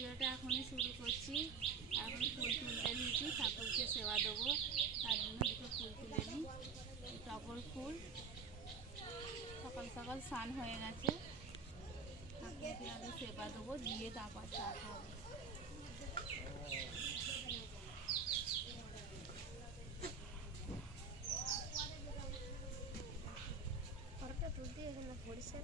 ভিডিওটা এখনই শুরু করছি। এখন ফুল তুলতে নিয়েছি, ঠাকুরকে সেবা দেবো, তার জন্য দুটো ফুল তুলে নিই। টগর ফুল, সকাল সকাল স্নান হয়ে গেছে, ঠাকুরকে আগে সেবা দেবো, দিয়ে তারপর চা খাবো। তুলতে এখানে পরিষ্কার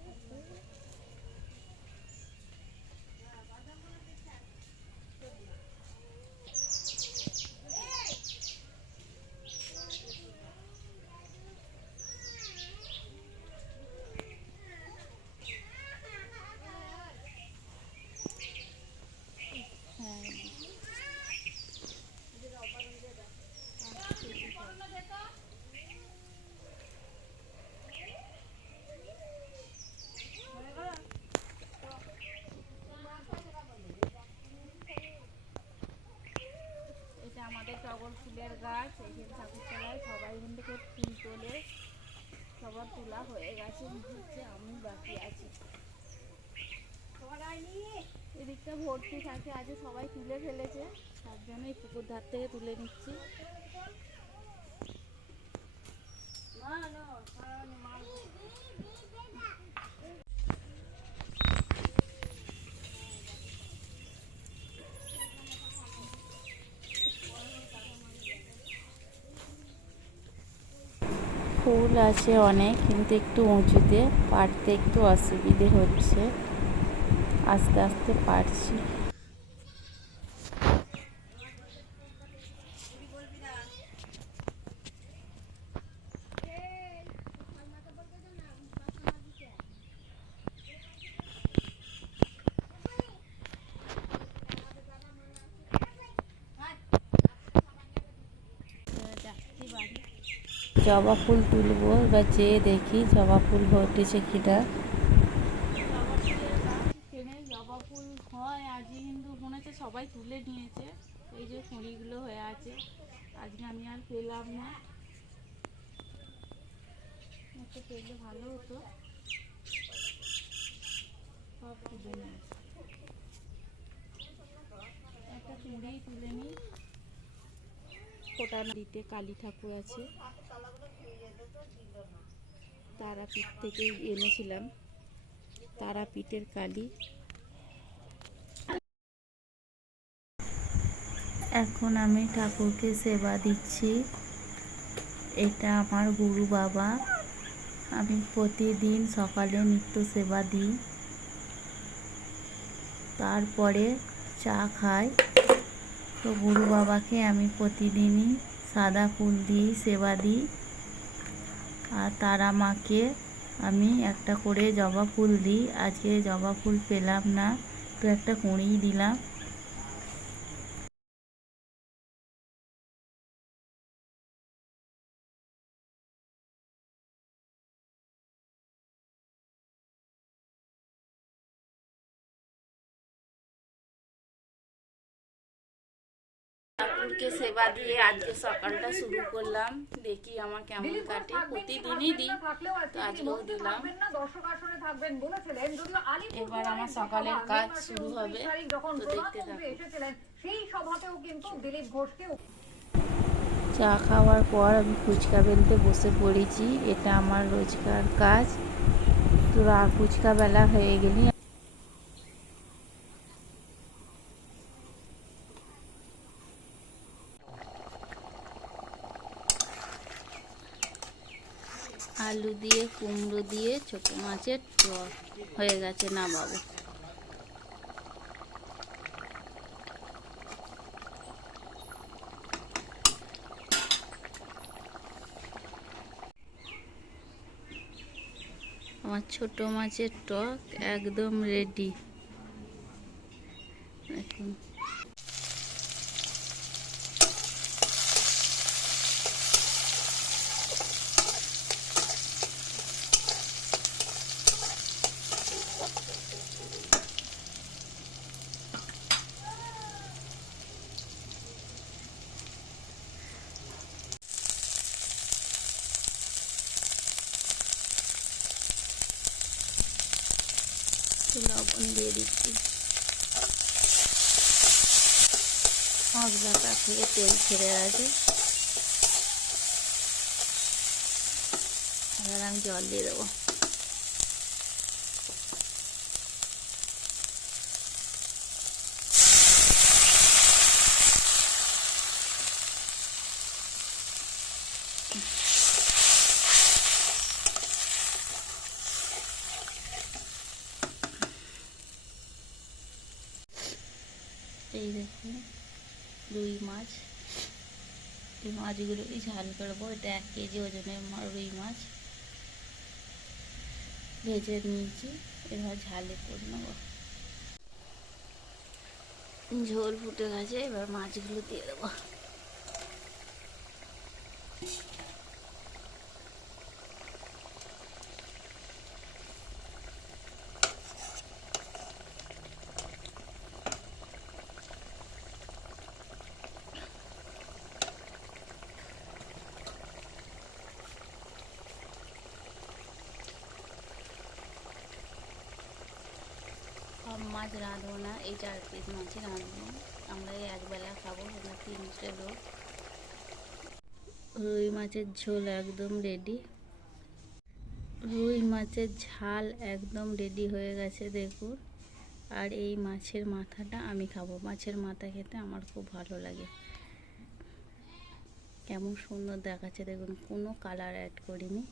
এটা আমাদের টগর ফুলের গাছ, এখানে ঠাকুর তলায় সবাই এখান থেকে ফুল তোলে, সবার তোলা হয়ে গেছে, হচ্ছে আমি বাকি আছি। এদিকটা ভর্তি থাকে, আজ সবাই তুলে ফেলেছে, তার জন্য এই পুকুর ধার থেকে তুলে নিচ্ছি। ফুল আছে অনেক, কিন্তু একটু উঁচুতে, পারতে একটু অসুবিধে হচ্ছে, আস্তে আস্তে পারছি। জবা ফুল তুলবো, এবার যেয়ে দেখি জবা ফুল ফুটেছে কিনা। জবা ফুল হয় আজকে, কিন্তু মনে হচ্ছে সবাই তুলে নিয়েছে, এই যে কুঁড়িগুলো হয়ে আছে, আজকে আমি আর পেলাম না, একটু পেলে ভালো হতো। সব তুলে নিয়েছে, একটা কুঁড়ি তুলে নিই। কোটানাড়িতে কালী ঠাকুর আছে, তারাপীঠ থেকেই এনেছিলাম, তারাপীঠের কালী। এখন আমি ঠাকুরকে সেবা দিচ্ছি, এটা আমার গুরু বাবা, আমি প্রতিদিন সকালে নিত্য সেবা দিই, তারপরে চা খাই। তো গুরু বাবাকে আমি প্রতিদিনই সাদা ফুল দিই, সেবা দিই। আর তারা মাকে আমি একটা করে জবা ফুল দিই, আজকে জবা ফুল পেলাম না, তো একটা কুঁড়ি দিলাম। ঠাকুরকে সেবা দিয়ে আজকে সকালটা শুরু করলাম, দেখি আমার কেমন কাটে, প্রতিদিনই দিই, তো আজকেও দিলাম। এবার আমার সকালের কাজ শুরু হবে, তো দেখতে থাকুন। চা খাওয়ার পর আমি ফুচকা বেলতে বসে পড়েছি, এটা আমার রোজকার কাজ। তো আর ফুচকা বেলা হয়ে গেলি আলু দিয়ে কুমড়ো দিয়ে ছোট মাছের টক হয়ে গেছে, নামাবো। আমার ছোট মাছের টক একদম রেডি। এখন লবণ দিয়ে দিচ্ছি। মশলাটা থেকে তেল ছেড়ে আছে। এবার আমি জল দিয়ে দেবো। এই দেখুন রুই মাছ, এই মাছগুলোই ঝাল করবো। এটা 1 কেজি ওজনের রুই মাছ ভেজে নিয়েছি, এবার ঝালে করে নেবো। ঝোল ফুটে গেছে, এবার মাছগুলো দিয়ে দেবো। সব মাছ রাঁধবো না, এই 4 পিস মাছই রাঁধবো। আমরা এই একবেলা খাবো, আমরা 3টে লোক। রুই মাছের ঝোল একদম রেডি। রুই মাছের ঝাল একদম রেডি হয়ে গেছে দেখুন। আর এই মাছের মাথাটা আমি খাবো। মাছের মাথা খেতে আমার খুব ভালো লাগে। কেমন সুন্দর দেখাচ্ছে দেখুন, কোনো কালার অ্যাড করিনি।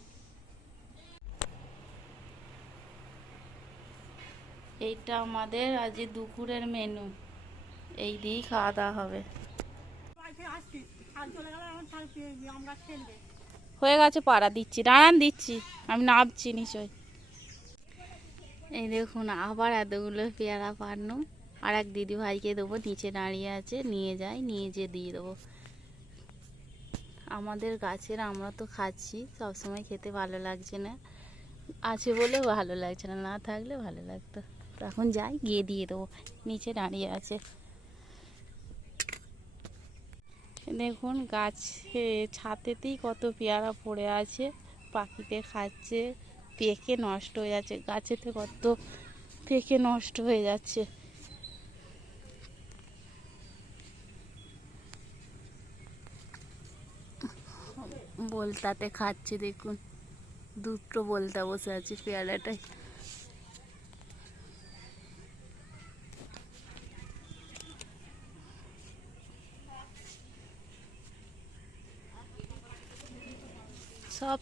এইটা আমাদের আজ দুপুরের মেনু, এই দিয়েই খাওয়া দাওয়া হবে। হয়ে গেছে, পাড়া দিচ্ছি, রান্নান দিচ্ছি, আমি নামছি নিশ্চয়। এই দেখুন আবার এতগুলো পেয়ারা পারনো, আর এক দিদি ভাইকে দেবো, নিচে দাঁড়িয়ে আছে, নিয়ে যাই, নিয়ে যেয়ে দিয়ে দেবো। আমাদের গাছের আমরা তো খাচ্ছি, সবসময় খেতে ভালো লাগছে না, আছে বলে ভালো লাগছে না, না থাকলে ভালো লাগতো। তো এখন যাই, গিয়ে দিয়ে দেবো, নিচে দাঁড়িয়ে আছে। দেখুন গাছে ছাদেতেই কত পেয়ারা পড়ে আছে, পাখিতে খাচ্ছে, পেকে নষ্ট হয়ে যাচ্ছে, গাছেতে কত পেকে নষ্ট হয়ে যাচ্ছে। বলতাতে খাচ্ছে দেখুন, 2টো বলতা বসে আছে পেয়ারাটাই। সব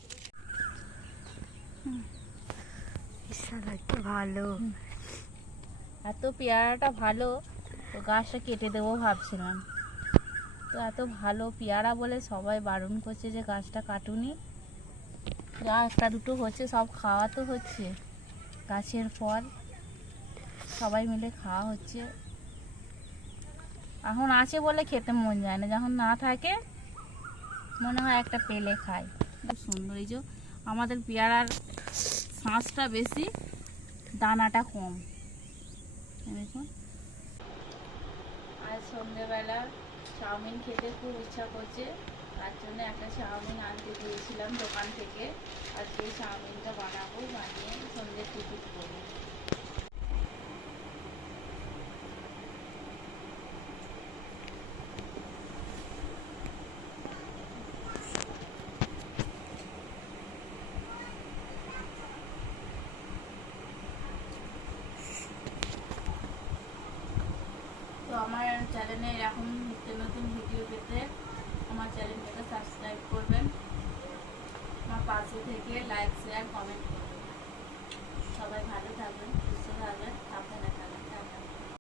ভালো, এত পেয়ারাটা ভালো, তো গাছটা কেটে দেবো ভাবছিলাম, তো এত ভালো পেয়ারা বলে সবাই বারণ করছে যে গাছটা কাটুনি। যা 1-2টো হচ্ছে, সব খাওয়া তো হচ্ছে, গাছের ফল সবাই মিলে খাওয়া হচ্ছে। এখন আছে বলে খেতে মন যায় না, যখন না থাকে মনে হয় একটা পেলে খাই। খুব সুন্দর, এই যে আমাদের পেয়ারার শাঁসটা বেশি, দানাটা কম। দেখুন আজ সন্ধ্যেবেলা চাউমিন খেতে খুব ইচ্ছা করছে, তার জন্য একটা চাউমিন আনতে দিয়েছিলাম দোকান থেকে। আর সেই চাউমিনটা বানাবো, বানিয়ে সন্ধ্যে টিকিট করবো। তো আমার চ্যানেলে এরকম নিত্য নতুন ভিডিও পেতে আমার চ্যানেলটাকে সাবস্ক্রাইব করবেন, আমার পাশে থেকে লাইক শেয়ার কমেন্ট করবেন। সবাই ভালো থাকবেন।